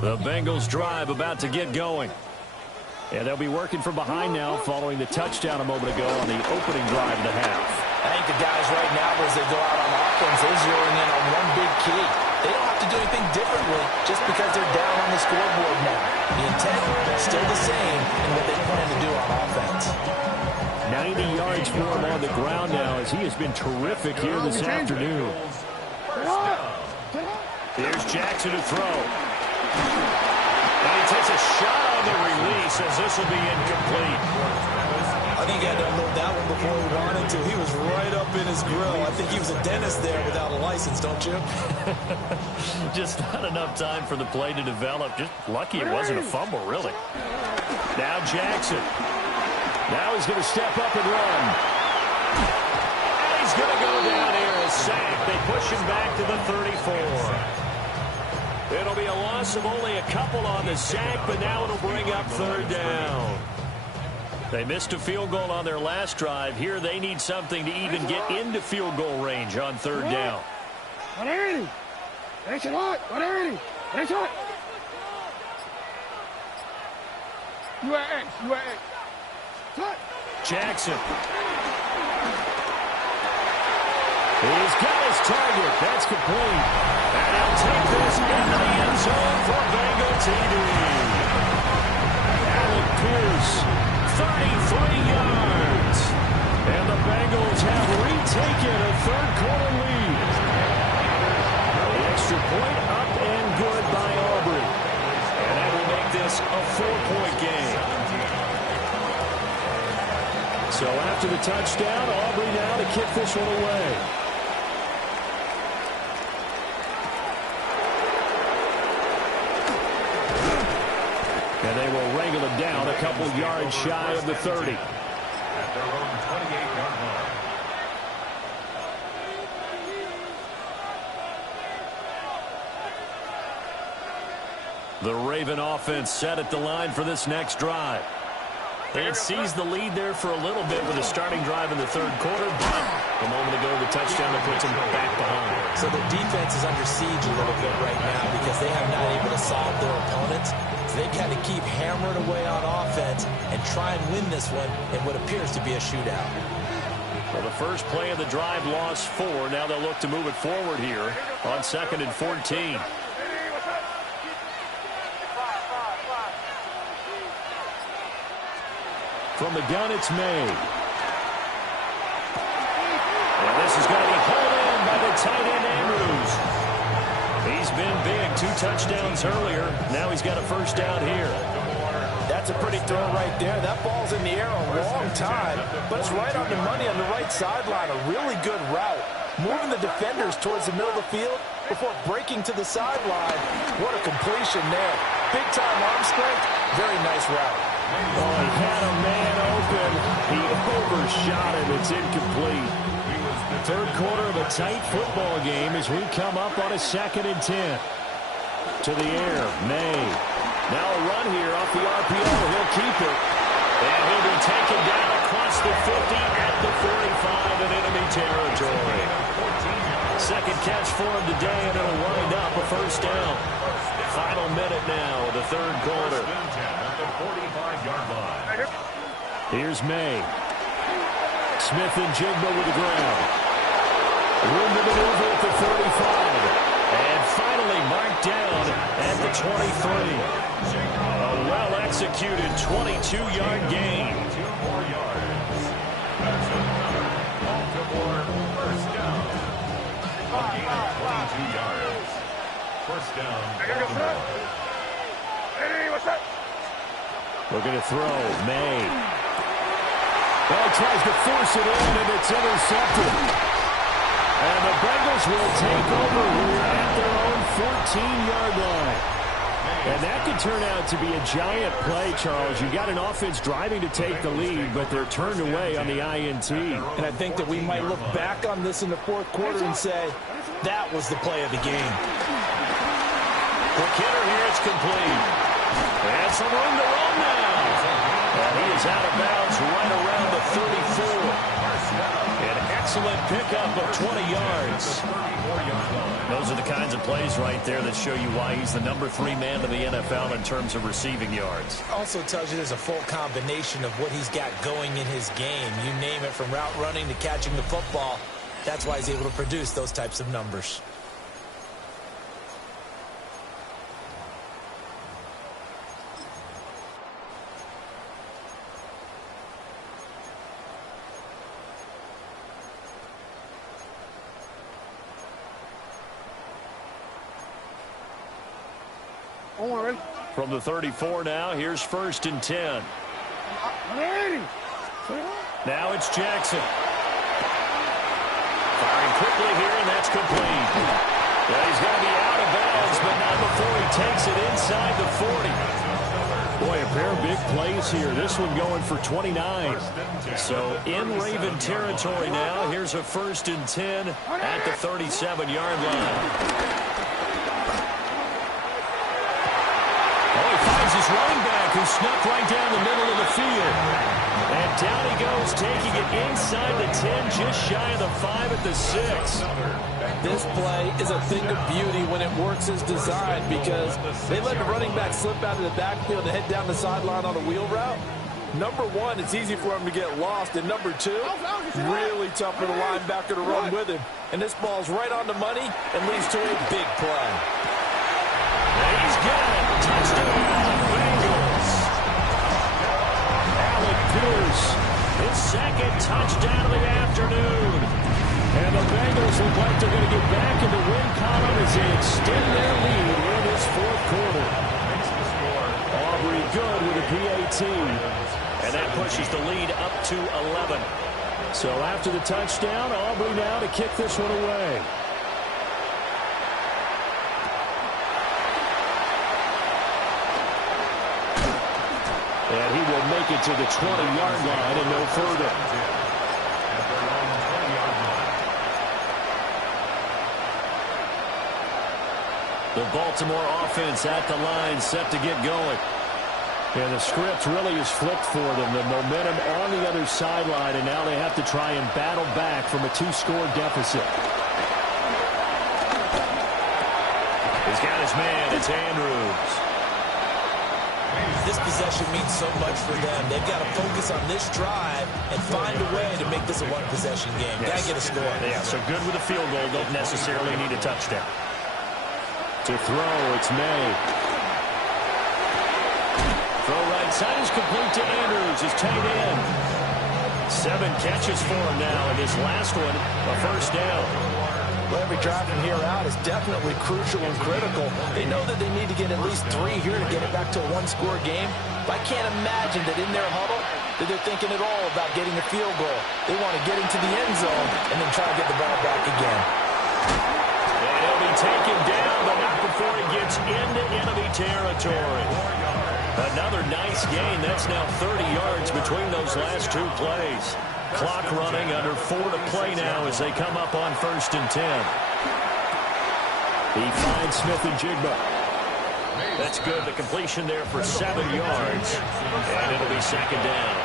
The Bengals drive about to get going. And they'll be working from behind now following the touchdown a moment ago on the opening drive of the half. I think the guys right now, as they go out on offense, they're zeroing in on one big key. They don't have to do anything differently just because they're down on the scoreboard now. The intent is still the same in what they plan to do on offense. 90 yards for him on the ground now as he has been terrific here this afternoon. Here's Jackson to throw. And he takes a shot on the release as this will be incomplete. I think he had to unload that one before he wanted to. He was right up in his grill. I think he was a dentist there without a license, don't you? Just not enough time for the play to develop. Just lucky it wasn't a fumble, really. Now Jackson. Now he's going to step up and run. And he's going to go down here as sacked. They push him back to the 34. It'll be a loss of only a couple on the sack, but now it'll bring up third down. They missed a field goal on their last drive. Here they need something to even get into field goal range on third down. 180. That's a lot. 180. That's it. UAX. Jackson. He's got his target. That's complete. And he'll take this into the end zone for Bengal TD. Alec Pierce, 33 yards. And the Bengals have retaken a third-quarter lead. The extra point up and good by Aubrey. And that will make this a 4-point game. So after the touchdown, Aubrey now to kick this one away. And they will wrangle him down a couple yards shy of the 30. At their own 28-yard line. The Raven offense set at the line for this next drive. They had seized the lead there for a little bit with a starting drive in the third quarter, but a moment ago the touchdown that puts them back behind. So their defense is under siege a little bit right now because they have not able to solve their opponents. So they've got to keep hammering away on offense and try and win this one in what appears to be a shootout. Well, the first play of the drive lost 4. Now they'll look to move it forward here on 2nd and 14. From the gun, it's May. And this is going to be hauled in by the tight end, Andrews. He's been big, 2 touchdowns earlier. Now he's got a first down here. That's a pretty throw right there. That ball's in the air a long time, but it's right on the money on the right sideline. A really good route. Moving the defenders towards the middle of the field before breaking to the sideline. What a completion there. Big-time arm strength. Very nice route. Oh, he had a man open. He overshot him. It's incomplete. Third quarter of a tight football game as we come up on a 2nd and 10. To the air, May. Now a run here off the RPO. He'll keep it. And he'll be taken down across the 50 at the 45 in enemy territory. Second catch for him today, and it'll wind up a first down. Final minute now of the third quarter. Here's May. Smith and Jigba with the ground. Room to maneuver at the 35. And finally marked down at the 23. A well-executed 22-yard gain. 2 more yards. That's Baltimore first down. A gain of 22 yards. First down, Baltimore. Looking to throw, May. Well, tries to force it in, and it's intercepted. And the Bengals will take over here at their own 14-yard line. And that could turn out to be a giant play, Charles. You got an offense driving to take the lead, but they're turned away on the INT. And I think that we might look back on this in the fourth quarter and say, that was the play of the game. The kidder here is complete. And some room to run now. And he is out of bounds right around the 34. An excellent pickup of 20 yards. Those are the kinds of plays right there that show you why he's the number 3 man to the NFL in terms of receiving yards. Also tells you there's a full combination of what he's got going in his game. You name it, from route running to catching the football. That's why he's able to produce those types of numbers. From the 34 now, here's 1st and 10. Now it's Jackson. Firing quickly here, and that's complete. Yeah, he's going to be out of bounds, but not before he takes it inside the 40. Boy, a pair of big plays here. This one going for 29. So in Raven territory now, here's a 1st and 10 at the 37-yard line. His running back, who snuck right down the middle of the field. And down he goes, taking it inside the 10, just shy of the 5 at the 6. This play is a thing of beauty when it works as designed, because they let the running back slip out of the backfield and head down the sideline on a wheel route. Number one, it's easy for him to get lost. And number two, really tough for the linebacker to run with him. And this ball's right on the money and leads to a big play. And he's got it. Touchdown. Pierce, his 2nd touchdown of the afternoon. And the Bengals look like they're going to get back in the win column as they extend their lead in this 4th quarter. Aubrey good with a PAT. And that pushes the lead up to 11. So after the touchdown, Aubrey now to kick this one away. And he will make it to the 20-yard line and no further. The Baltimore offense at the line, set to get going. And the script really is flipped for them. The momentum on the other sideline, and now they have to try and battle back from a 2-score deficit. He's got his man. It's Andrews. This possession means so much for them. They've got to focus on this drive and find a way to make this a one-possession game. Got to get a score. Yeah, so good with a field goal. Don't necessarily need a touchdown. To throw, it's May. Throw right side is complete to Andrews, his tight end. 7 catches for him now, and this last one, a 1st down. Well, every drive from here out is definitely crucial and critical. They know that they need to get at least 3 here to get it back to a 1-score game. But I can't imagine that in their huddle that they're thinking at all about getting a field goal. They want to get into the end zone and then try to get the ball back again. And he'll be taken down, but not before he gets into enemy territory. Another nice gain. That's now 30 yards between those last 2 plays. Clock running, under 4 to play now as they come up on 1st and 10. He finds Smith and Jigba. That's good. The completion there for 7 yards. And it'll be 2nd down.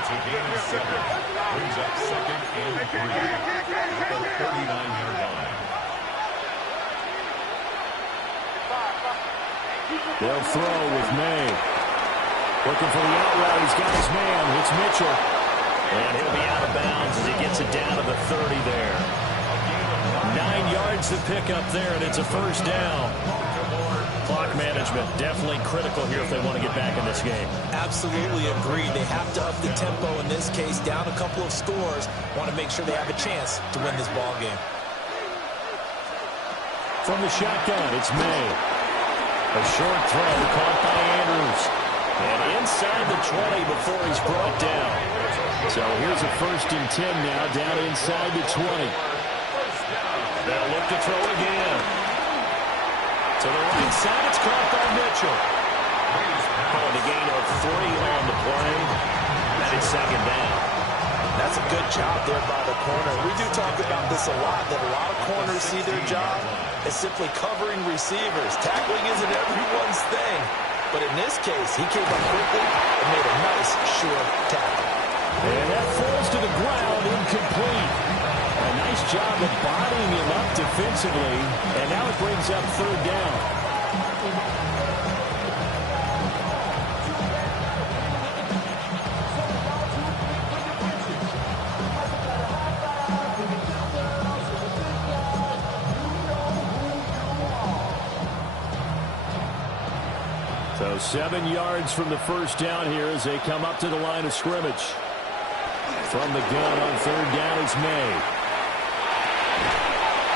It's a gain of 7. Brings up 2nd and 3 at the 39-yard line. They'll throw with May. Looking for the out route. He's got his man. It's Mitchell. And he'll be out of bounds as he gets it down to the 30 there. 9 yards to pick up there, and it's a 1st down. Clock management definitely critical here if they want to get back in this game. Absolutely agreed. They have to up the tempo in this case, down a couple of scores. Want to make sure they have a chance to win this ball game. From the shotgun, it's May. A short throw caught by Andrews. And inside the 20 before he's brought down. So here's a 1st and 10 now, down inside the 20. They'll look to throw again. To the right side, it's caught by Mitchell. Calling a gain of 3 on the play. And it's 2nd down. That's a good job there by the corner. We do talk about this a lot, that a lot of corners see their job as simply covering receivers. Tackling isn't everyone's thing. But in this case, he came up quickly and made a nice, short tackle. And that falls to the ground, incomplete. job of bodying him up defensively, and now it brings up third down. So 7 yards from the first down here as they come up to the line of scrimmage. From the gun on third down is May.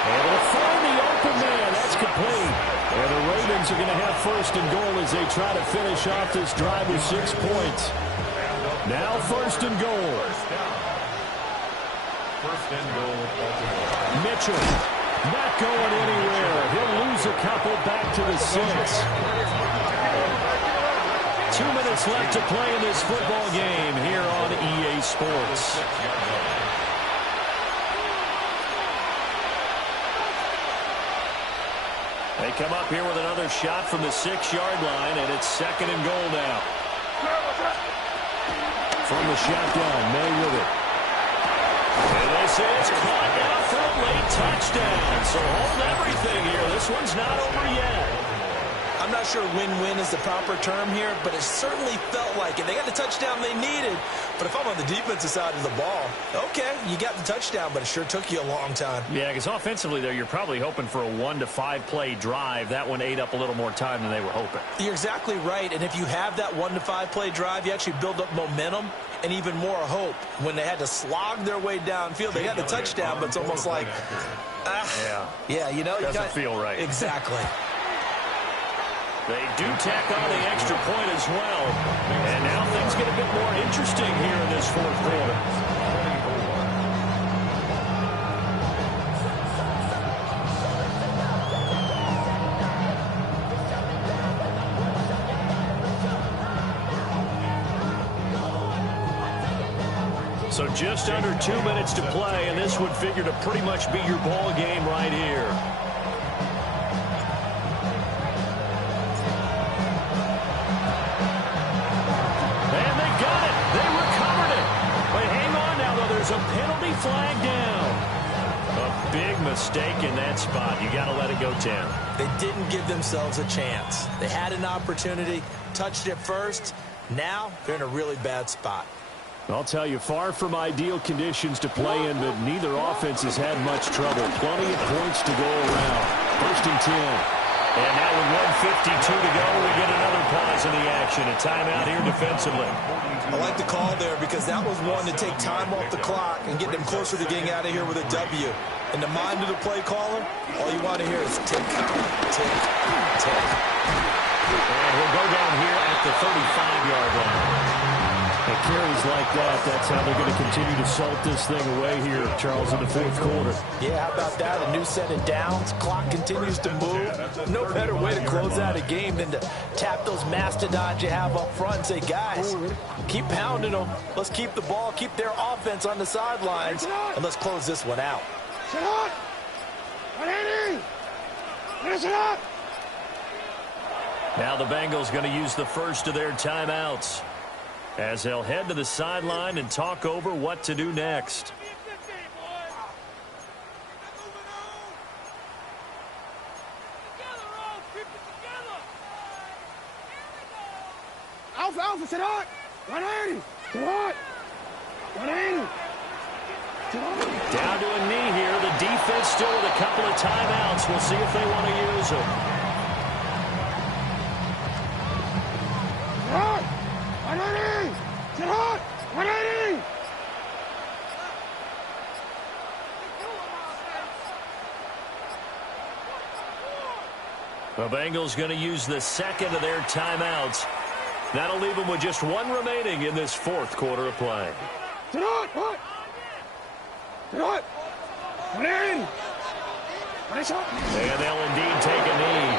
Able to find the open man. That's complete. And the Ravens are going to have first and goal as they try to finish off this drive with 6 points. Now first and goal. First and goal. Mitchell not going anywhere. He'll lose a couple back to the 6. 2 minutes left to play in this football game here on EA Sports. They come up here with another shot from the 6-yard line, and it's second and goal now. From the shotgun, May with it. And they say it's caught now for a late touchdown. So hold everything here. This one's not over yet. I'm not sure win-win is the proper term here, but it certainly felt like it. They got the touchdown they needed, but if I'm on the defensive side of the ball, okay, you got the touchdown, but it sure took you a long time. Yeah, because offensively there, you're probably hoping for a 1 to 5 play drive. That one ate up a little more time than they were hoping. You're exactly right, and if you have that 1 to 5 play drive, you actually build up momentum and even more hope. When they had to slog their way downfield, they got the touchdown, but it's almost like, yeah, you know, doesn't feel right. Exactly. They do tack on the extra point as well. And now things get a bit more interesting here in this fourth quarter. So just under 2 minutes to play, and this would figure to pretty much be your ball game right here. There's a penalty flag down. A big mistake in that spot. You got to let it go 10. They didn't give themselves a chance. They had an opportunity, touched it first. Now they're in a really bad spot. I'll tell you, far from ideal conditions to play in, but neither offense has had much trouble. Plenty of points to go around. First and 10. And now with 1:52 to go, we get another pause in the action. A timeout here defensively. I like the call there because that was one to take time off the clock and get them closer to getting out of here with a W. In the mind of the play caller, all you want to hear is tick, tick, tick. And he'll go down here at the 35-yard line. And carries like that, that's how they're going to continue to salt this thing away here, Charles, in the fourth quarter. Yeah, how about that? A new set of downs. Clock continues to move. No better way to close out a game than to tap those mastodons you have up front and say, guys, keep pounding them. Let's keep the ball, keep their offense on the sidelines, and let's close this one out. Sit up! Finish it up! Now the Bengals going to use the first of their timeouts as they'll head to the sideline and talk over what to do next. Alpha, sit up! 180! Sit up! 180! Sit up! Down to a knee here. The defense still with a couple of timeouts. We'll see if they want to use them. Sit up! 180! Sit up! 180! The Bengals going to use the second of their timeouts. That'll leave them with just one remaining in this fourth quarter of play. Sit up! What? Sit up! 180! Finish up! And they'll indeed take a knee.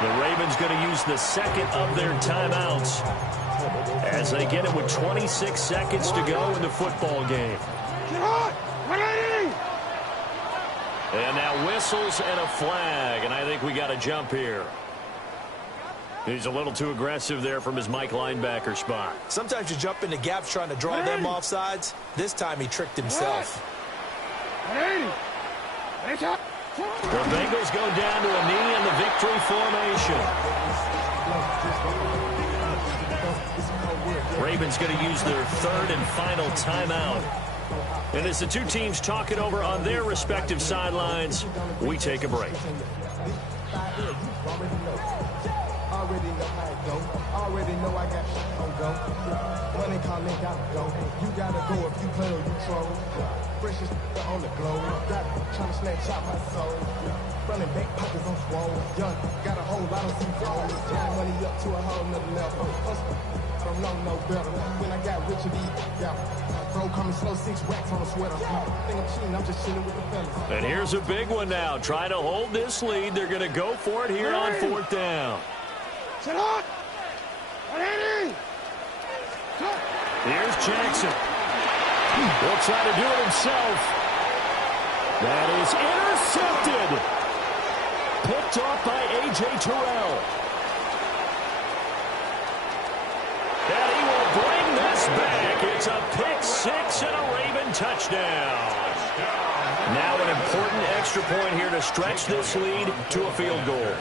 The Ravens going to use the second of their timeouts as they get it with 26 seconds to go in the football game. Sit up! 180! And now whistles and a flag, and I think we got a jump here. He's a little too aggressive there from his Mike linebacker spot. Sometimes you jump into gaps trying to draw them off sides. This time he tricked himself. 180! The Bengals go down to a knee in the victory formation. Ravens going to use their third and final timeout. And as the two teams talk it over on their respective sidelines, we take a break. Already know how it go. Already know I got shit on go. Money calling, gotta go. You gotta go if you play or you troll. Fresh as on the globe. Got trying to snatch out my soul. Running back pockets on swole. Young, got a whole lot of some gold. Turn money up to a whole nother level. Hustle, don't know no better. When I got rich and yeah. Bro coming slow, 6 racks on a sweater. Think I'm cheating, I'm just chilling with the fellas. And here's a big one now. Trying to hold this lead. They're going to go for it here on 4th down. Sit on! Here's Jackson. He'll try to do it himself. That is intercepted. Picked off by A.J. Terrell. And he will bring this back. It's a pick 6 and a Raven touchdown. Now an important extra point here to stretch this lead to a field goal.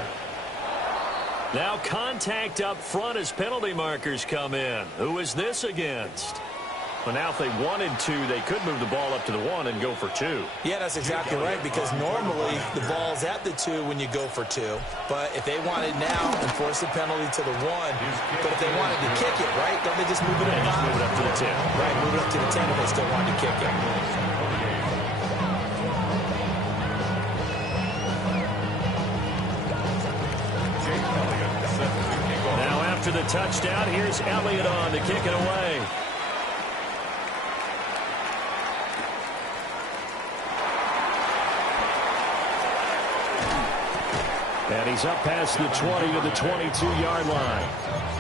Now contact up front as penalty markers come in. Who is this against? Well, now if they wanted to, they could move the ball up to the 1 and go for 2. Yeah, that's exactly right, because normally the ball's at the 2 when you go for 2. But if they wanted now, enforce the penalty to the 1. But if they wanted to kick it, right, don't they just move it up? Just move it up to the 10. Right, move it up to the 10 if they still wanted to kick it. After the touchdown, here's Elliott on to kick it away. And he's up past the 20 to the 22-yard line.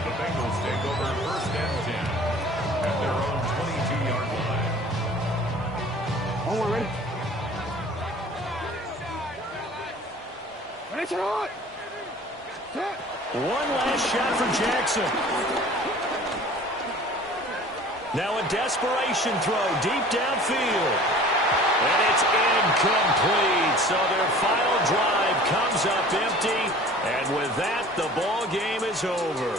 The Bengals take over 1st and 10 at their own 22-yard line. One more, ready? Ready, sit on! Set! One last shot for Jackson. Now a desperation throw deep downfield. And it's incomplete. So their final drive comes up empty. And with that, the ball game is over.